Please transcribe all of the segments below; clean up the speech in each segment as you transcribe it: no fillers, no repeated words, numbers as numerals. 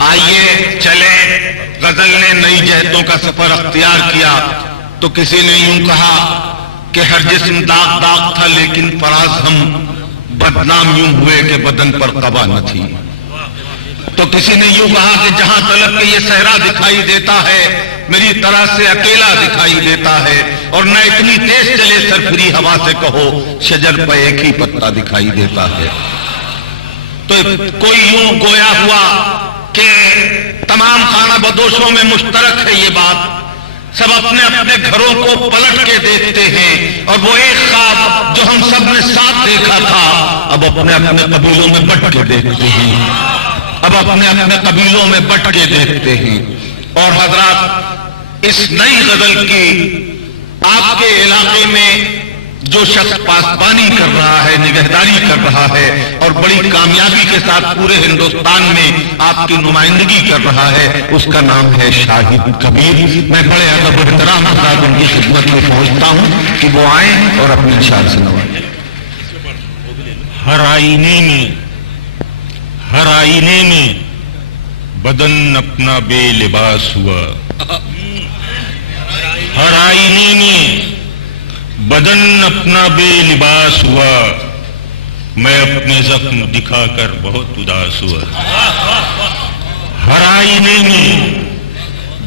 آئیے چلے غزل نے نئی جہتوں کا سفر اختیار کیا تو کسی نے یوں کہا کہ ہر جسم داغ داغ تھا لیکن فراز ہم بدنام یوں ہوئے کہ بدن پر قبا نہ تھی. تو کسی نے یوں کہا کہ جہاں طلب کے یہ صحرا دکھائی دیتا ہے میری طرح سے اکیلا دکھائی دیتا ہے اور نہ اتنی تیز چلے سرفری ہوا سے کہو شجر پہ ایک ہی پتا دکھائی دیتا ہے. تو کوئی یوں گویا ہوا کہ تمام خانہ بدوشوں میں مشترک ہے یہ بات, سب اپنے اپنے گھروں کو پلٹ کے دیکھتے ہیں اور وہ ایک خواب جو ہم سب نے ساتھ دیکھا تھا اب اپنے اپنے قبیلوں میں بٹ کے دیکھتے ہیں, اب اپنے اپنے قبیلوں میں بٹ کے دیکھتے ہیں. اور حضرات اس نئی غزل کی آپ کے علاقے میں جو شخص پاسبانی کر رہا ہے, نگہداری کر رہا ہے اور بڑی کامیابی کے ساتھ پورے ہندوستان میں آپ کی نمائندگی کر رہا ہے, اس کا نام ہے شاہد کبیر. میں بڑے ادب و احترام کے ساتھ ان کی خدمت میں پہنچتا ہوں کہ وہ آئیں اور اپنے اشعار سے نوازیں. ہر آئینے میں بدن اپنا بے لباس ہوا, ہر آئینے میں بدن اپنا بے لباس ہوا, میں اپنے زخم دکھا کر بہت اداس ہوا. ہر آئینے میں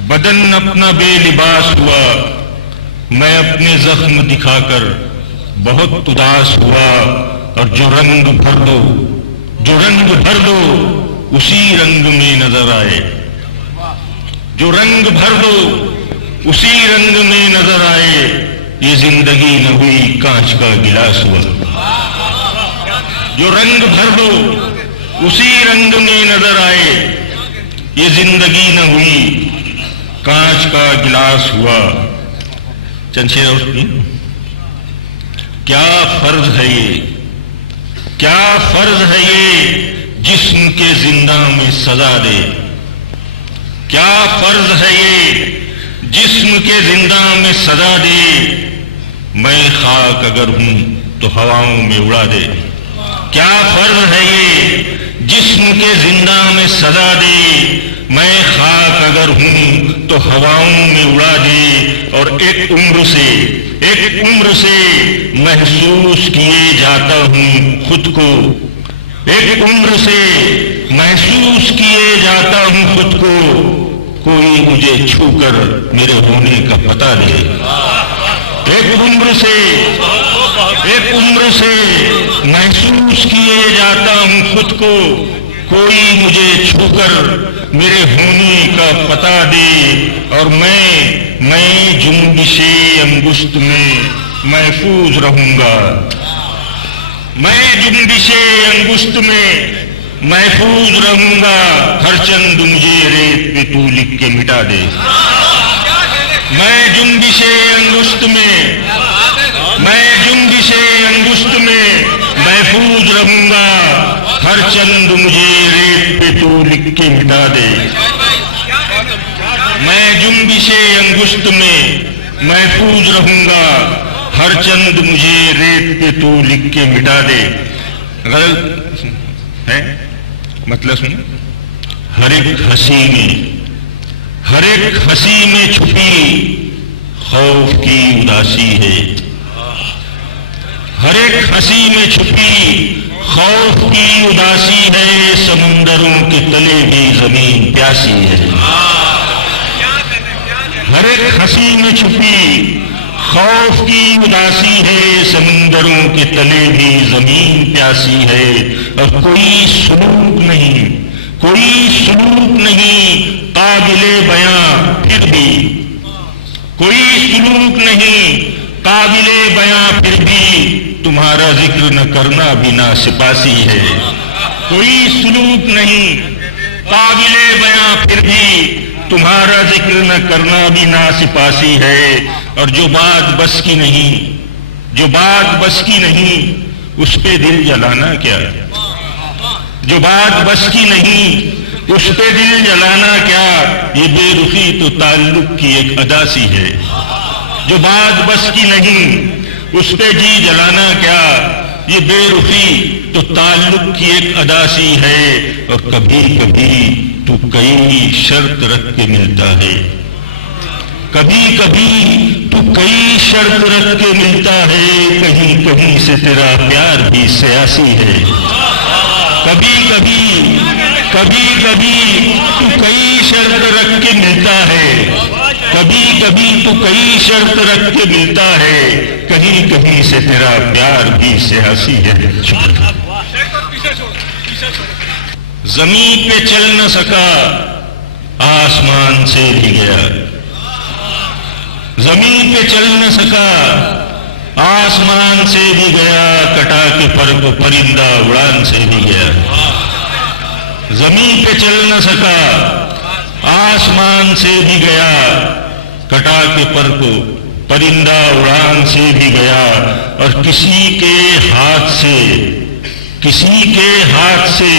بدن اپنا بے لباس ہوا, میں اپنے زخم دکھا کر بہت اداس ہوا. اور جو رنگ بھر دو, جو رنگ بھر دو اسی رنگ میں نظر آئے, جو رنگ بھر دو اسی رنگ میں نظر آئے, یہ زندگی نہ ہوئی کانچ کا گلاس ہوا. جو رنگ بھر دو اسی رنگ میں نظر آئے, یہ زندگی نہ ہوئی کانچ کا گلاس ہوا. چند شعر اور سنیے. کیا فرض ہے یہ, کیا فرض ہے یہ جسم کے زندہ میں سزا دے, کیا فرض ہے یہ جسم کے زندہ میں سزا دے, میں خاک اگر ہوں تو ہواؤں میں اڑا دے. کیا فرض ہے یہ جسم کے زندہ میں سزا دے, میں خاک اگر ہوں تو ہواؤں میں اڑا دے. اور ایک عمر سے محسوس کیے جاتا ہوں خود کو, ایک عمر سے محسوس کیے جاتا ہوں خود کو, کوئی مجھے چھو کر میرے ہونے کا پتہ دے. ایک عمر سے محسوس کیے جاتا ہوں خود کو, کوئی مجھے چھو کر میرے ہونے کا پتہ دے. اور میں جنبش انگشت میں محفوظ رہوں گا, میں جنبش انگشت میں محفوظ رہوں گا, ہر چند مجھے ریت پہ تو لکھ کے مٹا دے. میں جنبش انگشت میں محفوظ رہوں گا, ہر چند مجھے ریت پہ تو لکھ کے مٹا دے. میں جنبش انگشت میں محفوظ رہوں گا, ہر چند مجھے ریت پہ تو لکھ کے مٹا دے. غلط ہے مطلب سن. ہر ایک ہنسی میں چھپی خوف کی اداسی ہے, ہر ایک ہنسی میں چھپی خوف کی اداسی ہے, سمندروں کے تلے بھی زمین پیاسی ہے. ہر ایک ہنسی میں چھپی خوف کی اداسی ہے, سمندروں کے تلے بھی زمین پیاسی ہے. اور کوئی سلوک نہیں قابل بیاں پھر بھی, کوئی سلوک نہیں قابل بیاں پھر بھی, تمہارا ذکر نہ کرنا بھی نا سپاسی ہے. کوئی سلوک نہیں قابل بیاں پھر بھی, تمہارا ذکر نہ کرنا بھی نا سپاسی ہے. اور جو بات بس کی نہیں اس پہ دل جلانا کیا, جو بات بس کی نہیں اس پہ دل جلانا کیا, یہ بے رخی تو تعلق کی ایک اداسی ہے. جو بات بس کی نہیں اس پہ جی جلانا کیا, یہ بے رخی تو تعلق کی ایک اداسی ہے. اور کبھی کبھی تو کئی شرط رکھ کے ملتا ہے، کبھی کبھی تو کئی شرط رکھ کے ملتا ہے، کہیں کہیں سے تیرا پیار بھی سیاسی ہے، کبھی کبھی تو کئی شرط رکھ کے ملتا ہے، کبھی کبھی تو کئی شرط رکھ کے ملتا ہے، کہیں کہیں سے تیرا پیار بھی سیاسی ہے۔ زمین پہ چل نہ سکا آسمان سے بھی گیا، زمین پہ چل نہ سکا آسمان سے بھی گیا، کٹا کے پر کو پرندہ اڑان سے بھی گیا، زمین پہ چل نہ سکا آسمان سے بھی گیا، کٹا کے پر کو پرندہ اڑان سے بھی گیا، اور کسی کے ہاتھ سے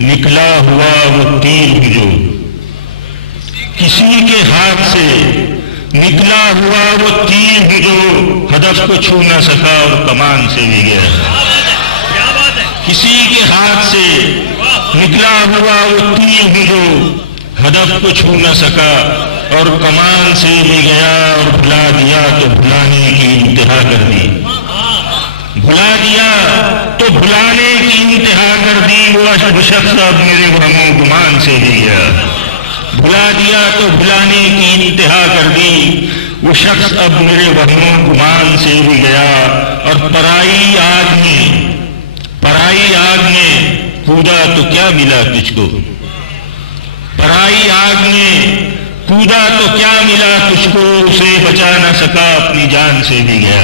نکلا ہوا وہ تیر بھی جو، کسی کے ہاتھ سے نکلا ہوا وہ تیر بھی جو ہدف کو چھو نہ سکا اور کمان سے بھی گیا، کسی کے ہاتھ سے نکلا ہوا وہ تیر بھی جو ہدف کو چھو نہ سکا اور کمان سے بھی گیا، اور بھلا دیا تو بھلانے کی انتہا کر دی، بھلا دیا تو بھلانے کی انتہا کر دی، وہ شخص اب میرے وہم و گمان سے بھی گیا، بھلا دیا تو بھلانے کی انتہا کر دی، وہ شخص اب میرے وہم و گمان سے بھی گیا، اور پرائی آگ میں کودا تو کیا ملا تجھ کو، پرائی آگ میں کودا تو کیا ملا تجھ کو، اسے بچا نہ سکا اپنی جان سے بھی گیا،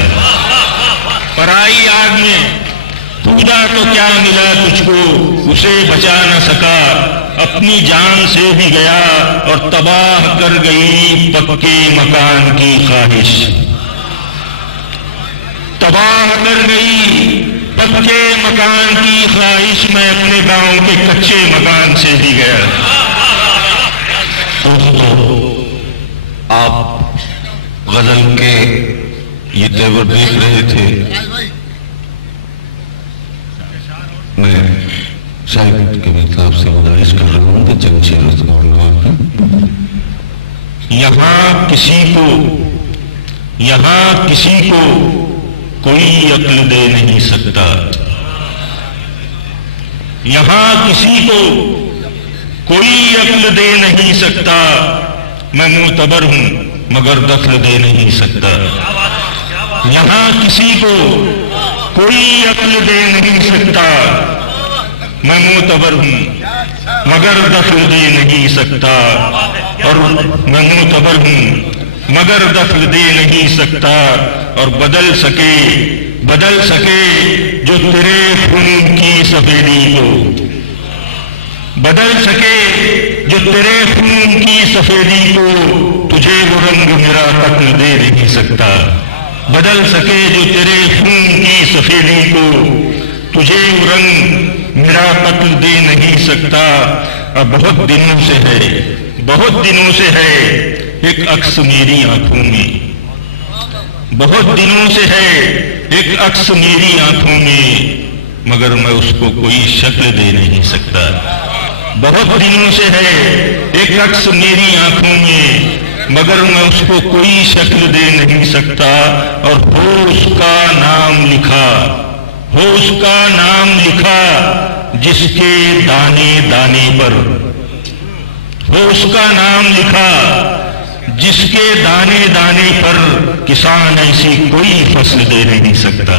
پرائی آگ میں کودا تو کیا ملا تجھ کو، اسے بچا نہ سکا اپنی جان سے بھی گیا، اور تباہ کر گئی پکے مکان کی خواہش، تباہ کر گئی پکے مکان کی خواہش، میں اپنے گاؤں کے کچے مکان سے بھی گیا۔ آپ غزل کے یہ تیور دیکھ رہے تھے، میں شاید کے مطلب سے گزارش کر رہا ہوں کہ چند شعر یہاں کسی کو کوئی عقل دے نہیں سکتا، یہاں کسی کو کوئی عقل دے نہیں سکتا، میں معتبر ہوں مگر دخل دے نہیں سکتا، یہاں کسی کو کوئی عقل دے نہیں سکتا، میں معتبر ہوں مگر دخل دے نہیں سکتا، اور میں معتبر ہوں مگر دخل دے نہیں سکتا، اور بدل سکے جو تیرے خون کی سفیدی کو، بدل سکے جو تیرے خون کی سفیدی کو، تجھے وہ رنگ میرا قتل دے نہیں سکتا، بدل سکے جو تیرے خون کی سفیدی کو، تجھے وہ رنگ میرا قتل دے نہیں سکتا۔ اب بہت دنوں سے ہے ایک عکس میری آنکھوں میں، بہت دنوں سے ہے ایک عکس میری آنکھوں میں، مگر میں اس کو کوئی شکل دے نہیں سکتا، بہت دنوں سے ہے ایک عکس میری آنکھوں میں، مگر میں اس کو کوئی شکل دے نہیں سکتا، اور ہو اس کا نام لکھا جس کے دانے دانے پر، ہو اس کا نام لکھا جس کے دانے دانے پر، کسان ایسی کوئی فصل دے نہیں سکتا۔